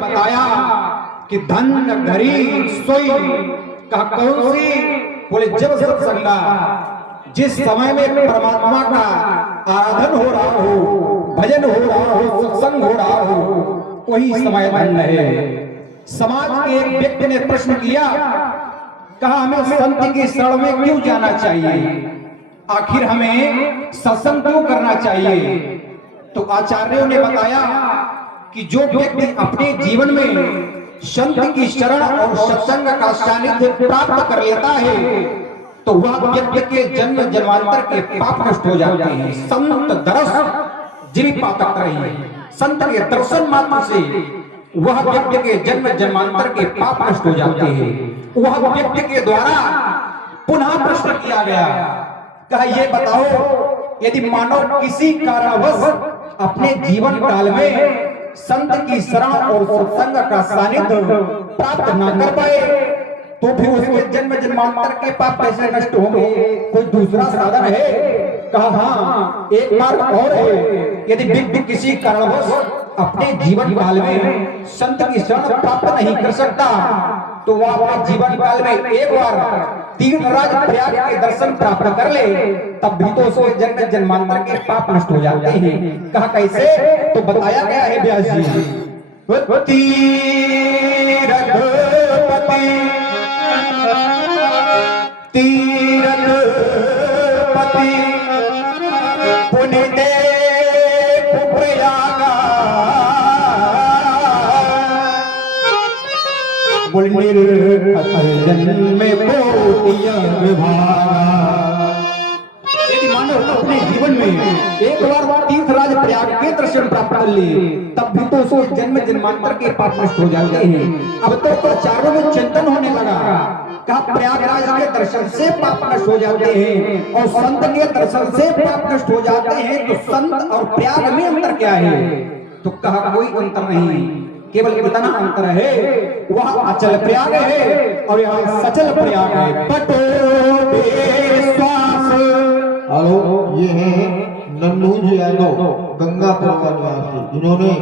बताया कि धन घड़ी सोई। कहा कौन सी? बोले जब सत्संगा, जिस समय में परमात्मा का आराधन हो रहा हो, भजन हो रहा हो, सत्संग हो रहा हो, वही समय धन है। समाज के एक व्यक्ति ने प्रश्न किया, कहा हमें संत की शरण में क्यों जाना चाहिए, आखिर हमें सत्संग क्यों करना चाहिए? तो आचार्यों ने बताया कि जो व्यक्ति अपने जीवन में संत की शरण और सत्संग का सानिध्य प्राप्त कर लेता है तो वह व्यक्ति के जन्म जन्मांतर के पाप नष्ट हो जाते हैं। संत दरस जिन पातक रही, संत के दर्शन मात्र से वह व्यक्ति के जन्म जन्मांतर के पाप नष्ट हो जाते हैं। वह व्यक्ति के द्वारा पुनः प्रश्न किया गया, कहा ये बताओ यदि मानव किसी कारणवश अपने जीवन काल में संत की शरण और सत्संग का सानिध्य प्राप्त न कर पाए तो फिर उसके जन्म जन्मांतर के पाप कैसे नष्ट होंगे? कोई दूसरा साधन है? कहा हाँ, एक मार्ग और है। यदि व्यक्ति किसी कारणवश अपने जीवन काल में संत की शरण प्राप्त नहीं कर सकता तो वह अपने जीवन काल में एक बार तीर्थराज प्रयाग के दर्शन प्राप्त कर ले, तब भी तो उसके जन्म जन्मांतर के पाप नष्ट हो जाते हैं। कहा कैसे? तो बताया गया है व्यास जी, तीर्थपति पुण्य देव प्रयागा, में यदि मानव अपने जीवन में एक बार तीर्थराज प्रयाग के दर्शन प्राप्त कर ले तब भी तो उसके जन्म जन्मांतर के पाप नष्ट हो जाते हैं। अब तो प्रचारों में चिंतन होने लगा, कहा प्रयागराज के दर्शन से पाप नष्ट हो जाते हैं और संत के दर्शन से पाप नष्ट हो जाते हैं, तो संत और प्रयाग में अंतर क्या है? तो कहा कोई अंतर नहीं, केवल इतना अंतर है वह अचल प्रयाग है और यहाँ सचल प्रयाग है। हेलो, ये है नन्नू जी यादव, गंगापुर निवासी, इन्होंने